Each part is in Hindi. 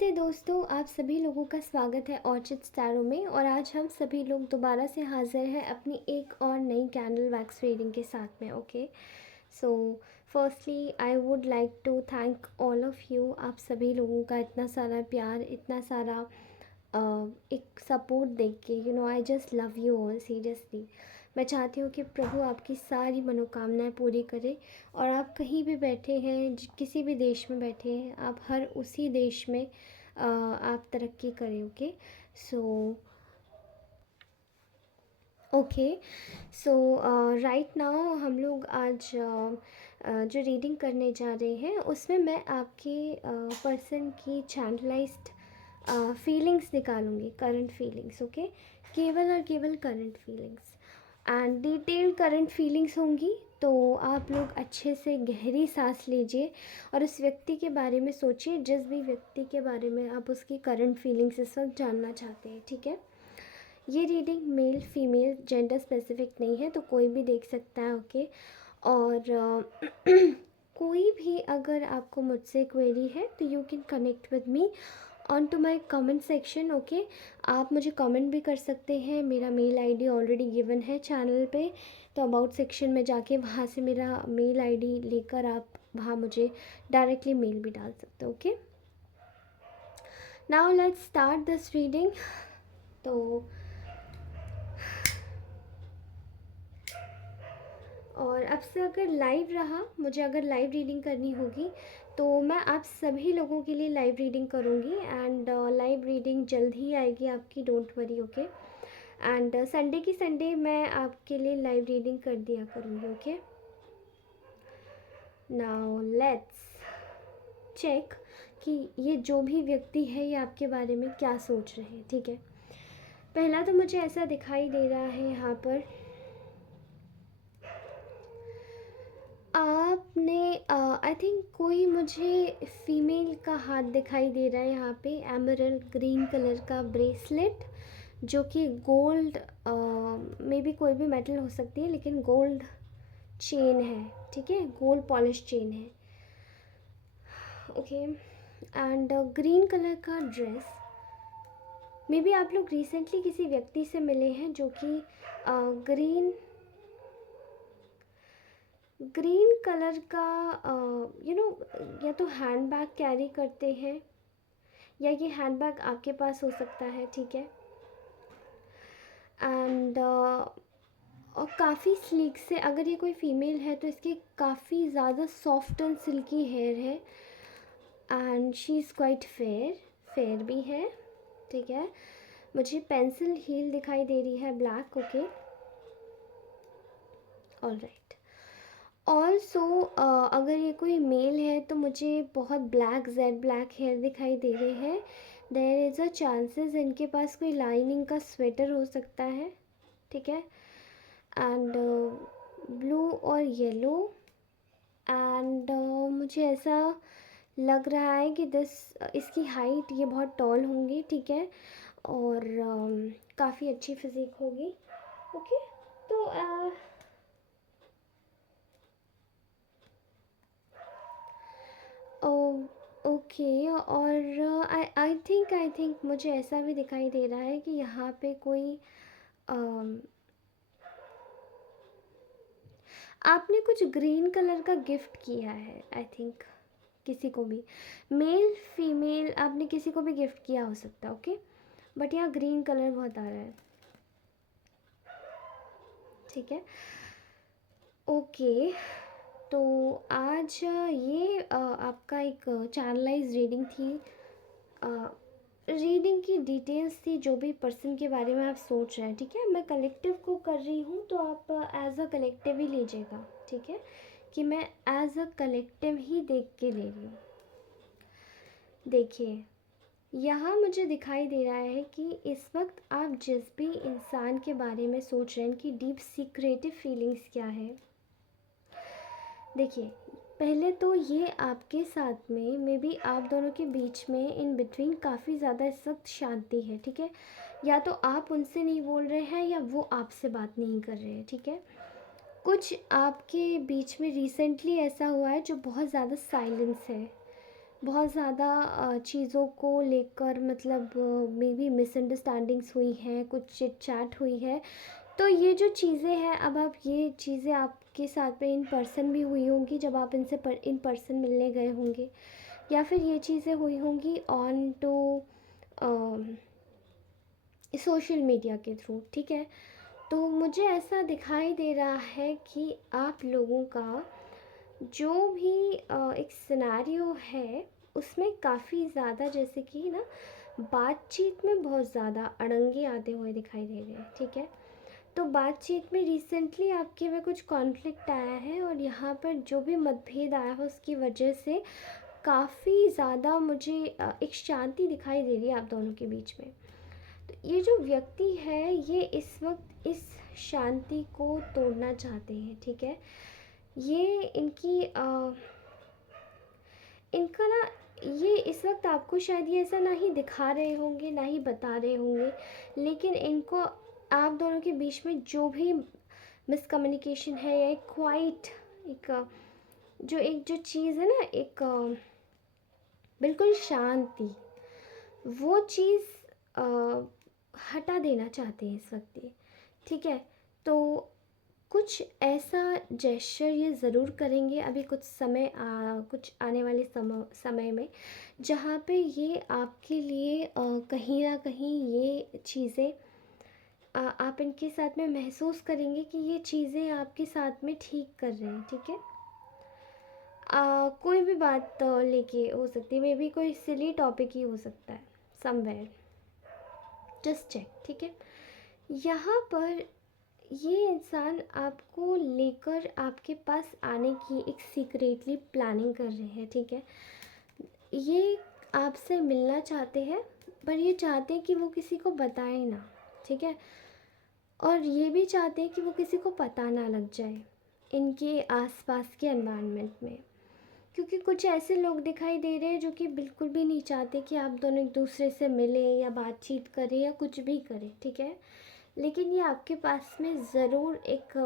नमस्ते दोस्तों, आप सभी लोगों का स्वागत है ऑर्चिड स्टैरो में। और आज हम सभी लोग दोबारा से हाजिर हैं अपनी एक और नई कैंडल वैक्स रीडिंग के साथ में। Okay, so firstly I would like to thank all of you. आप सभी लोगों का इतना सारा प्यार, इतना सारा एक सपोर्ट देख के I just love you all seriously. मैं चाहती हूँ कि प्रभु आपकी सारी मनोकामनाएं पूरी करे। और आप कहीं भी बैठे हैं, किसी भी देश में बैठे हैं, आप हर उसी देश में आप तरक्की करें। ओके सो राइट नाउ हम लोग आज जो रीडिंग करने जा रहे हैं उसमें मैं आपके पर्सन की चैनलाइज्ड फीलिंग्स निकालूंगी, करंट फीलिंग्स। ओके, केवल और केवल current feelings and detailed current feelings होंगी। तो आप लोग अच्छे से गहरी सांस लीजिए और उस व्यक्ति के बारे में सोचिए, जिस भी व्यक्ति के बारे में आप उसकी करंट फीलिंग्स इस वक्त जानना चाहते हैं। ठीक है, ये reading male female gender specific नहीं है, तो कोई भी देख सकता है। ओके, और कोई भी अगर आपको मुझसे क्वेरी है तो you can connect with me on to my comment section. Okay, आप मुझे कमेंट भी कर सकते हैं। मेरा मेल आईडी ऑलरेडी गिवन है चैनल पे, तो अबाउट सेक्शन में जाके वहाँ से मेरा मेल आईडी लेकर आप वहाँ मुझे डायरेक्टली मेल भी डाल सकते हो। Okay, now let's start this reading. तो और अब से अगर लाइव रहा, मुझे अगर लाइव रीडिंग करनी होगी तो मैं आप सभी लोगों के लिए लाइव रीडिंग करूँगी। एंड लाइव रीडिंग जल्द ही आएगी आपकी, don't worry. Okay, and Sunday की संडे मैं आपके लिए लाइव रीडिंग कर दिया करूँगी। ओके, नाउ लेट्स चेक कि ये जो भी व्यक्ति है ये आपके बारे में क्या सोच रहे हैं। ठीक है, पहला तो मुझे ऐसा दिखाई दे रहा है यहाँ पर आपने आई थिंक कोई मुझे फीमेल का हाथ दिखाई दे रहा है यहाँ पे। एमरल्ड ग्रीन कलर का ब्रेसलेट जो कि गोल्ड, मे बी कोई भी मेटल हो सकती है, लेकिन गोल्ड चेन है। ठीक है, गोल्ड पॉलिश चेन है। ओके, एंड ग्रीन कलर का ड्रेस। मे बी आप लोग रिसेंटली किसी व्यक्ति से मिले हैं जो कि ग्रीन कलर का या तो हैंड बैग कैरी करते हैं या ये हैंड बैग आपके पास हो सकता है। ठीक है, एंड और काफ़ी स्लीक से, अगर ये कोई फीमेल है तो इसके काफ़ी ज़्यादा सॉफ्ट एंड सिल्की हेयर है। And she is quite fair, fair भी है। ठीक है, मुझे पेंसिल हील दिखाई दे रही है, black. Okay, all right. Also अगर ये कोई मेल है तो मुझे बहुत ब्लैक, जेड ब्लैक हेयर दिखाई दे रहे हैं। देयर इज़ अ चांसेस इनके पास कोई लाइनिंग का स्वेटर हो सकता है। ठीक है, एंड ब्लू और येलो। एंड मुझे ऐसा लग रहा है कि इसकी हाइट, ये बहुत टॉल होंगी। ठीक है, और काफ़ी अच्छी फिजिक होगी। ओके, तो ओके, और आई थिंक मुझे ऐसा भी दिखाई दे रहा है कि यहाँ पे कोई आपने कुछ ग्रीन कलर का गिफ्ट किया है। आई थिंक किसी को भी, मेल फीमेल, आपने किसी को भी गिफ्ट किया हो सकता है। ओके, बट यहाँ ग्रीन कलर बहुत आ रहा है। ठीक है, ओके, तो आज ये आपका एक चैनलाइज रीडिंग थी। रीडिंग की डिटेल्स थी जो भी पर्सन के बारे में आप सोच रहे हैं। ठीक है, मैं कलेक्टिव को कर रही हूँ तो आप एज अ कलेक्टिव ही लीजिएगा। ठीक है, कि मैं एज अ कलेक्टिव ही देख के ले रही हूँ। देखिए, यहाँ मुझे दिखाई दे रहा है कि इस वक्त आप जिस भी इंसान के बारे में सोच रहे हैं कि डीप सीक्रेटिव फीलिंग्स क्या है। देखिए, पहले तो ये आपके साथ में, मे बी आप दोनों के बीच में इन बिटवीन काफ़ी ज़्यादा इस वक्त शांति है। ठीक है, या तो आप उनसे नहीं बोल रहे हैं या वो आपसे बात नहीं कर रहे हैं। ठीक है, कुछ आपके बीच में रिसेंटली ऐसा हुआ है जो बहुत ज़्यादा साइलेंस है। बहुत ज़्यादा चीज़ों को लेकर मतलब मे बी मिसअंडरस्टैंडिंग्स हुई हैं, कुछ चिट चैट हुई है। तो ये जो चीज़ें हैं, अब आप ये चीज़ें आपके साथ में इन पर्सन भी हुई होंगी जब आप इन पर्सन मिलने गए होंगे, या फिर ये चीज़ें हुई होंगी ऑन टू सोशल मीडिया के थ्रू, ठीक है। तो मुझे ऐसा दिखाई दे रहा है कि आप लोगों का जो भी एक सिनेरियो है उसमें काफ़ी ज़्यादा जैसे कि ना बातचीत में बहुत ज़्यादा अड़ंगे आते हुए दिखाई दे रहे हैं, ठीक है। तो बातचीत में रिसेंटली आपके में कुछ कॉन्फ्लिक्ट आया है और यहाँ पर जो भी मतभेद आया है उसकी वजह से काफ़ी ज़्यादा मुझे एक शांति दिखाई दे रही है आप दोनों के बीच में। तो ये जो व्यक्ति है ये इस वक्त इस शांति को तोड़ना चाहते हैं, ठीक है। ये इनका ना ये इस वक्त आपको शायद ये ऐसा ना ही दिखा रहे होंगे ना ही बता रहे होंगे, लेकिन इनको आप दोनों के बीच में जो भी मिसकम्युनिकेशन है या एक क्वाइट एक एक जो चीज़ है ना, एक बिल्कुल शांति, वो चीज़ हटा देना चाहते हैं इस वक्त ये, ठीक है। तो कुछ ऐसा जेस्चर ये ज़रूर करेंगे अभी कुछ कुछ आने वाले समय में, जहाँ पे ये आपके लिए कहीं ना कहीं ये चीज़ें आप इनके साथ में महसूस करेंगे कि ये चीज़ें आपके साथ में ठीक कर रहे हैं, ठीक है। कोई भी बात लेके हो सकती है, मे बी कोई सिली टॉपिक ही हो सकता है समवेयर, जस्ट चेक, ठीक है। यहाँ पर ये इंसान आपको लेकर आपके पास आने की एक सीक्रेटली प्लानिंग कर रहे हैं, ठीक है। ये आपसे मिलना चाहते हैं, पर ये चाहते हैं कि वो किसी को बताए ना, ठीक है। और ये भी चाहते हैं कि वो किसी को पता ना लग जाए इनके आसपास के एनवायरनमेंट में, क्योंकि कुछ ऐसे लोग दिखाई दे रहे हैं जो कि बिल्कुल भी नहीं चाहते कि आप दोनों एक दूसरे से मिलें या बातचीत करें या कुछ भी करें, ठीक है। लेकिन ये आपके पास में ज़रूर एक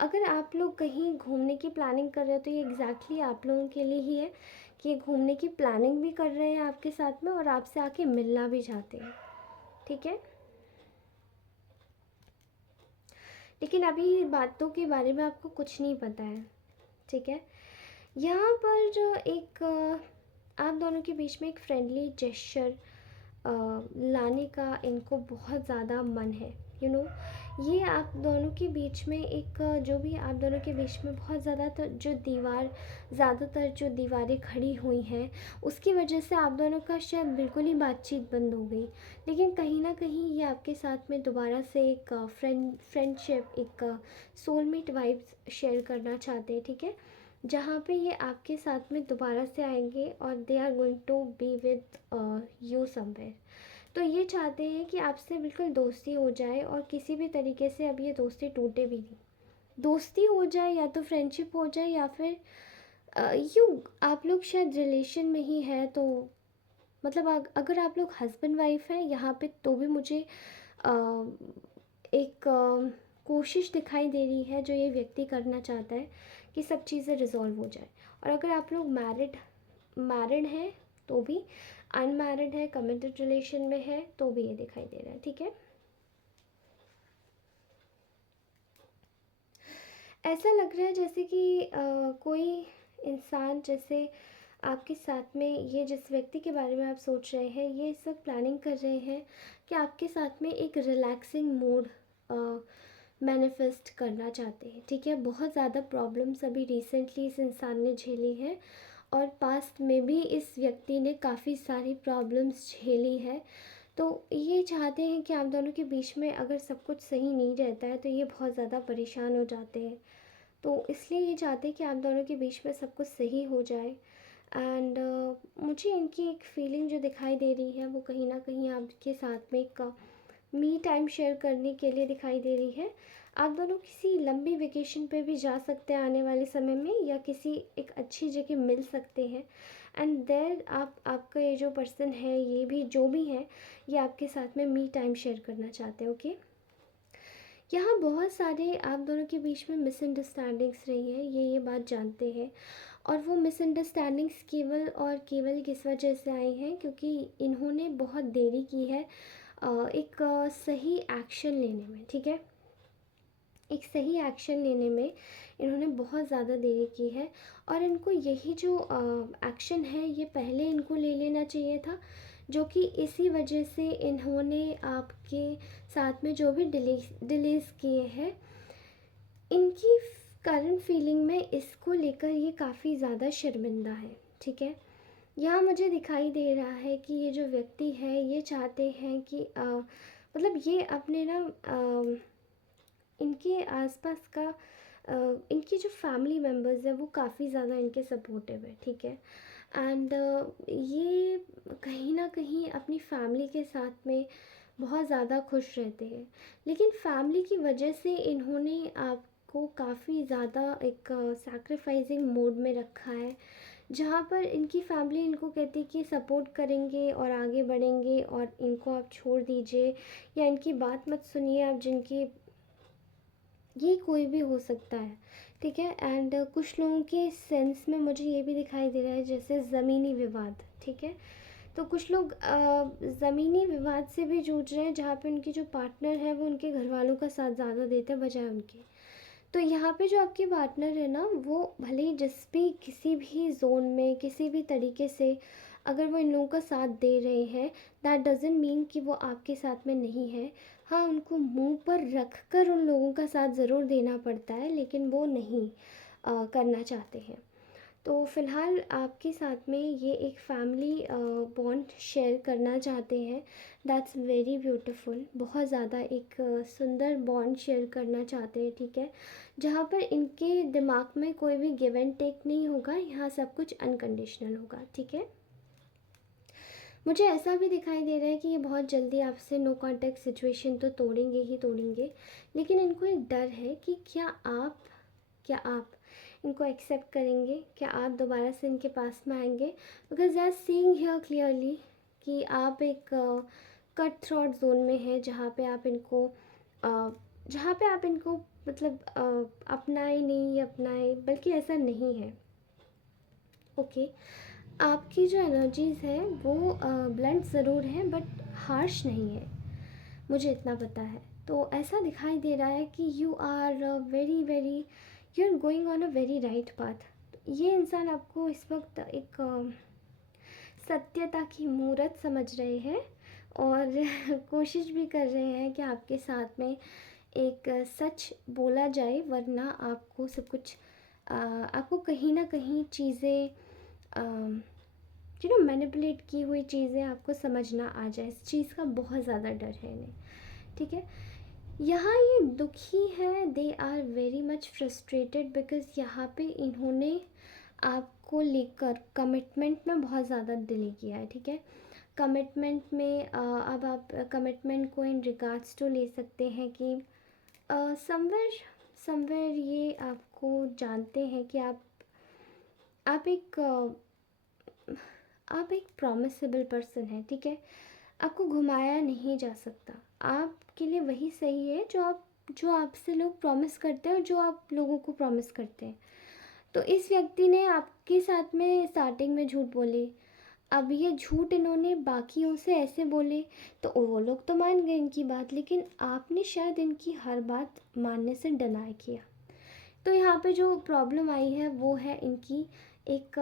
अगर आप लोग कहीं घूमने की प्लानिंग कर रहे हो तो ये एग्जैक्टली आप लोगों के लिए ही है कि ये घूमने की प्लानिंग भी कर रहे हैं आपके साथ में और आपसे आके मिलना भी चाहते हैं, ठीक है। लेकिन अभी बातों के बारे में आपको कुछ नहीं पता है, ठीक है। यहाँ पर जो एक आप दोनों के बीच में एक फ्रेंडली जेस्चर लाने का इनको बहुत ज़्यादा मन है, यू नो। ये आप दोनों के बीच में एक जो भी आप दोनों के बीच में बहुत ज़्यादा तो जो ज़्यादातर जो दीवारें खड़ी हुई हैं उसकी वजह से आप दोनों का शायद बिल्कुल ही बातचीत बंद हो गई, लेकिन कहीं ना कहीं ये आपके साथ में दोबारा से एक फ्रेंडशिप, एक सोलमेट वाइब्स शेयर करना चाहते हैं, ठीक है। जहाँ पे ये आपके साथ में दोबारा से आएंगे और they are going to be with you somewhere. तो ये चाहते हैं कि आपसे बिल्कुल दोस्ती हो जाए और किसी भी तरीके से अब ये दोस्ती टूटे भी नहीं, दोस्ती हो जाए या तो फ्रेंडशिप हो जाए या फिर यूँ आप लोग शायद रिलेशन में ही है। तो मतलब अगर आप लोग हस्बैंड वाइफ हैं यहाँ पे तो भी मुझे अ, एक कोशिश दिखाई दे रही है जो ये व्यक्ति करना चाहता है कि सब चीज़ें रिजॉल्व हो जाए। और अगर आप लोग मैरिड हैं तो भी, अनमैरिड है, कमिटेड रिलेशन में है तो भी ये दिखाई दे रहा है, ठीक है। ऐसा लग रहा है जैसे कि कोई इंसान जैसे आपके साथ में, ये जिस व्यक्ति के बारे में आप सोच रहे हैं ये इस वक्त प्लानिंग कर रहे हैं कि आपके साथ में एक रिलैक्सिंग मूड मैनिफेस्ट करना चाहते हैं, ठीक है। बहुत ज़्यादा प्रॉब्लम्स अभी रिसेंटली इस इंसान ने झेली है और पास्ट में भी इस व्यक्ति ने काफ़ी सारी प्रॉब्लम्स झेली है। तो ये चाहते हैं कि आप दोनों के बीच में अगर सब कुछ सही नहीं रहता है तो ये बहुत ज़्यादा परेशान हो जाते हैं। तो इसलिए ये चाहते हैं कि आप दोनों के बीच में सब कुछ सही हो जाए। एंड मुझे इनकी एक फीलिंग जो दिखाई दे रही है वो कहीं ना कहीं आपके साथ में एक मी टाइम शेयर करने के लिए दिखाई दे रही है। आप दोनों किसी लंबी वेकेशन पे भी जा सकते हैं आने वाले समय में, या किसी एक अच्छी जगह मिल सकते हैं। एंड देर आपका ये जो पर्सन है ये भी जो भी है ये आपके साथ में मी टाइम शेयर करना चाहते हैं, ओके। यहाँ बहुत सारे आप दोनों के बीच में मिसअंडरस्टैंडिंग्स रही हैं, ये बात जानते हैं। और वो मिसअंडरस्टैंडिंग्स केवल और केवल किस वजह से आई हैं, क्योंकि इन्होंने बहुत देरी की है एक सही एक्शन लेने में, ठीक है। एक सही एक्शन लेने में इन्होंने बहुत ज़्यादा देरी की है, और इनको यही जो एक्शन है ये पहले इनको ले लेना चाहिए था, जो कि इसी वजह से इन्होंने आपके साथ में जो भी डिलेस किए हैं, इनकी करंट फीलिंग में इसको लेकर ये काफ़ी ज़्यादा शर्मिंदा है, ठीक है। यहाँ मुझे दिखाई दे रहा है कि ये जो व्यक्ति है ये चाहते हैं कि मतलब ये अपने ना इनके आसपास का इनकी जो फैमिली मेम्बर्स है वो काफ़ी ज़्यादा इनके सपोर्टिव है, ठीक है। एंड ये कहीं ना कहीं अपनी फैमिली के साथ में बहुत ज़्यादा खुश रहते हैं, लेकिन फैमिली की वजह से इन्होंने आपको काफ़ी ज़्यादा एक सैक्रिफाइसिंग मोड में रखा है, जहाँ पर इनकी फैमिली इनको कहती है कि सपोर्ट करेंगे और आगे बढ़ेंगे और इनको आप छोड़ दीजिए या इनकी बात मत सुनिए आप, जिनकी ये कोई भी हो सकता है, ठीक है। एंड कुछ लोगों के सेंस में मुझे ये भी दिखाई दे रहा है जैसे ज़मीनी विवाद, ठीक है। तो कुछ लोग ज़मीनी विवाद से भी जूझ रहे हैं, जहाँ पे उनकी जो पार्टनर है वो उनके घर वालों का साथ ज़्यादा देते हैं बजाय उनके। तो यहाँ पे जो आपकी पार्टनर है ना, वो भले ही जिस भी किसी भी जोन में किसी भी तरीके से अगर वो इन लोगों का साथ दे रहे हैं, दैट डजेंट मीन कि वो आपके साथ में नहीं है। हाँ, उनको मुंह पर रख कर उन लोगों का साथ ज़रूर देना पड़ता है, लेकिन वो नहीं करना चाहते हैं। तो फ़िलहाल आपके साथ में ये एक फैमिली बॉन्ड शेयर करना चाहते हैं। दैट्स वेरी ब्यूटीफुल, बहुत ज़्यादा एक सुंदर बॉन्ड शेयर करना चाहते हैं, ठीक है। जहाँ पर इनके दिमाग में कोई भी गिव एंड टेक नहीं होगा, यहाँ सब कुछ अनकंडीशनल होगा, ठीक है। मुझे ऐसा भी दिखाई दे रहा है कि ये बहुत जल्दी आपसे नो कॉन्टैक्ट सिचुएशन तो तोड़ेंगे ही तोड़ेंगे, लेकिन इनको एक डर है कि क्या आप इनको एक्सेप्ट करेंगे, क्या आप दोबारा से इनके पास में आएंगे, because they are seeing here clearly कि आप एक कट थ्रॉट जोन में हैं, जहाँ पे आप इनको मतलब अपनाए नहीं अपनाए, बल्कि ऐसा नहीं है, ओके। आपकी जो एनर्जीज़ है वो ब्लंट ज़रूर है बट हार्श नहीं है, मुझे इतना पता है। तो ऐसा दिखाई दे रहा है कि you are very very, you are going on a very right path. ये इंसान आपको इस वक्त एक सत्यता की मूरत समझ रहे हैं और कोशिश भी कर रहे हैं कि आपके साथ में एक सच बोला जाए, वरना आपको सब कुछ आपको कहीं ना कहीं चीज़ें मैनिपुलेट की हुई चीज़ें आपको समझ ना आ जाए, इस चीज़ का बहुत ज़्यादा डर है इन्हें, ठीक है। यहाँ ये दुखी है, they are very much frustrated because यहाँ पे इन्होंने आपको लेकर कमिटमेंट में बहुत ज़्यादा डिले किया है, ठीक है। कमिटमेंट में अब आप कमिटमेंट को इन रिगार्ड्स टू ले सकते हैं कि समवेयर समवेयर ये आपको जानते हैं कि आप एक आप एक प्रॉमिसेबल पर्सन है, ठीक है। आपको घुमाया नहीं जा सकता, आपके लिए वही सही है जो आपसे लोग प्रॉमिस करते हैं और जो आप लोगों को प्रॉमिस करते हैं। तो इस व्यक्ति ने आपके साथ में स्टार्टिंग में झूठ बोले, अब ये झूठ इन्होंने बाकियों से ऐसे बोले तो वो लोग तो मान गए इनकी बात, लेकिन आपने शायद इनकी हर बात मानने से डिनाई किया। तो यहाँ पे जो प्रॉब्लम आई है वो है इनकी एक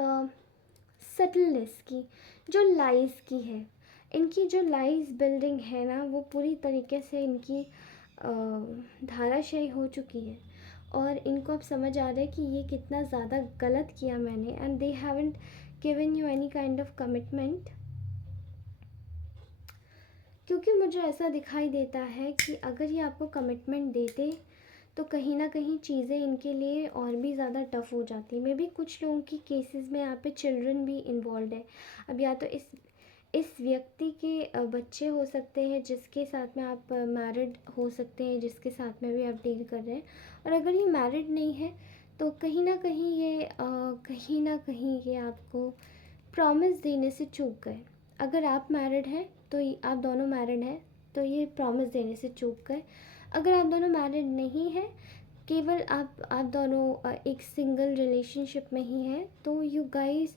सटलनेस की, जो लाइज़ की है। इनकी जो लाइज़ बिल्डिंग है ना, वो पूरी तरीके से इनकी धाराशायी हो चुकी है, और इनको अब समझ आ रहा है कि ये कितना ज़्यादा गलत किया मैंने, and they haven't given you any kind of commitment. क्योंकि मुझे ऐसा दिखाई देता है कि अगर ये आपको कमिटमेंट देते तो कहीं ना कहीं चीज़ें इनके लिए और भी ज़्यादा टफ़ हो जाती। मे बी कुछ लोगों की केसेस में यहाँ पे चिल्ड्रन भी इन्वॉल्व है। अब या तो इस व्यक्ति के बच्चे हो सकते हैं जिसके साथ में आप मैरिड हो सकते हैं, जिसके साथ में भी आप डील कर रहे हैं, और अगर ये मैरिड नहीं है तो कहीं ना कहीं ये आपको प्रॉमिस देने से चूक गए। अगर आप मैरिड हैं तो आप दोनों मैरिड हैं तो ये प्रॉमिस देने से चूक गए। अगर आप दोनों मैरिड नहीं हैं केवल आप दोनों एक सिंगल रिलेशनशिप में ही हैं, तो यू गाइस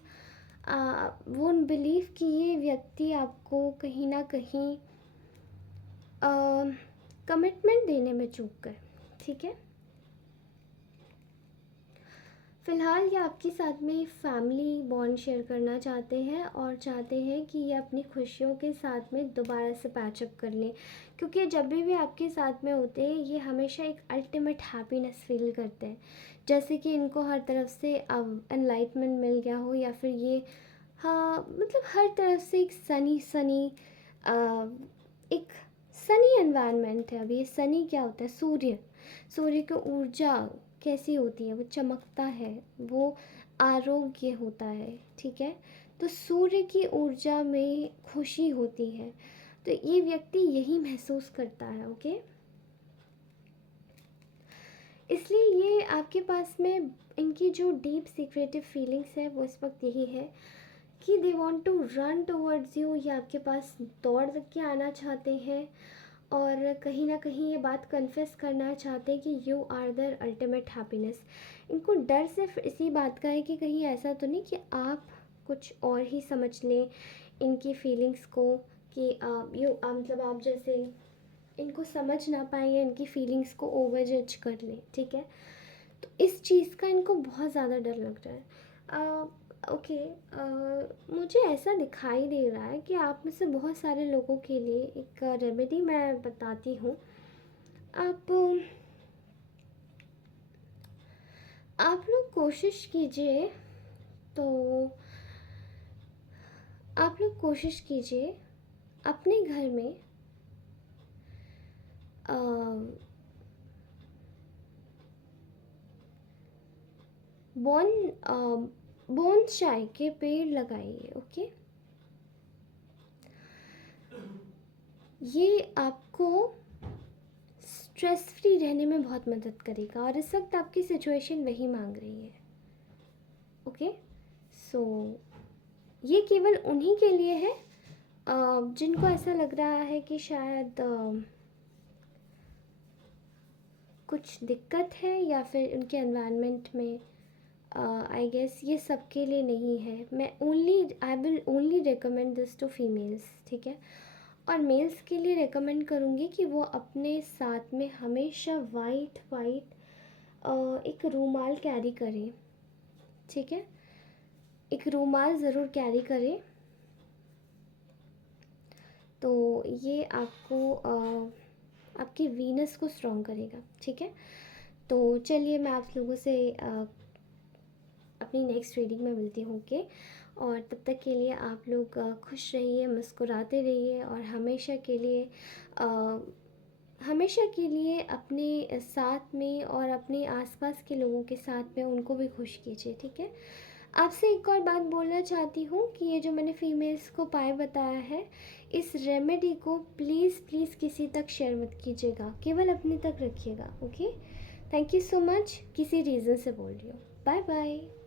वोंट बिलीव कि ये व्यक्ति आपको कहीं ना कहीं कमिटमेंट देने में चूक गए। ठीक है, फ़िलहाल ये आपके साथ में फैमिली बॉन्ड शेयर करना चाहते हैं और चाहते हैं कि ये अपनी खुशियों के साथ में दोबारा से पैचअप कर लें, क्योंकि जब भी आपके साथ में होते हैं ये हमेशा एक अल्टीमेट हैप्पीनेस फील करते हैं, जैसे कि इनको हर तरफ से एनलाइटमेंट मिल गया हो, या फिर ये हाँ मतलब हर तरफ से एक सनी सनी एक सनी एनवायरनमेंट है। अब ये सनी क्या होता है? सूर्य की ऊर्जा कैसी होती है? वो चमकता है, वो आरोग्य होता है। ठीक है, तो सूर्य की ऊर्जा में खुशी होती है, तो ये व्यक्ति यही महसूस करता है। ओके, इसलिए ये आपके पास में इनकी जो डीप सीक्रेटिव फीलिंग्स है वो इस वक्त यही है कि they want to run towards you, ये आपके पास दौड़ के आना चाहते हैं और कहीं ना कहीं ये बात कन्फेस करना चाहते हैं कि you are their ultimate happiness. इनको डर सिर्फ इसी बात का है कि कहीं ऐसा तो नहीं कि आप कुछ और ही समझ लें इनकी फीलिंग्स को, कि मतलब आप जैसे इनको समझ ना पाए या इनकी फीलिंग्स को ओवर जज कर लें। ठीक है, तो इस चीज़ का इनको बहुत ज़्यादा डर लग रहा है। ओके, मुझे ऐसा दिखाई दे रहा है कि आप में से बहुत सारे लोगों के लिए एक रेमेडी मैं बताती हूँ। आप आप लोग कोशिश कीजिए, तो आप लोग कोशिश कीजिए अपने घर में बोनसाई के पेड़ लगाइए। ओके, ये आपको स्ट्रेस फ्री रहने में बहुत मदद करेगा और इस वक्त आपकी सिचुएशन वही मांग रही है। ओके, सो ये केवल उन्हीं के लिए है जिनको ऐसा लग रहा है कि शायद कुछ दिक्कत है या फिर उनके एनवायरनमेंट में। आई गेस ये सबके लिए नहीं है। I will only recommend this to females. ठीक है, और मेल्स के लिए रेकमेंड करूँगी कि वो अपने साथ में हमेशा वाइट एक रूमाल कैरी करें। ठीक है, एक रूमाल ज़रूर कैरी करें, तो ये आपको आपकी वीनस को स्ट्रॉन्ग करेगा। ठीक है, तो चलिए मैं आप लोगों से अपनी नेक्स्ट रीडिंग में मिलती हूँ। ओके, और तब तक के लिए आप लोग खुश रहिए, मुस्कुराते रहिए और हमेशा के लिए अपने साथ में और अपने आसपास के लोगों के साथ में उनको भी खुश कीजिए। ठीक है, आपसे एक और बात बोलना चाहती हूँ कि ये जो मैंने फीमेल्स को उपाय बताया है, इस रेमेडी को प्लीज़ प्लीज़ किसी तक शेयर मत कीजिएगा, केवल अपने तक रखिएगा। Okay, thank you so much. किसी रीज़न से बोल रही हूँ। Bye bye.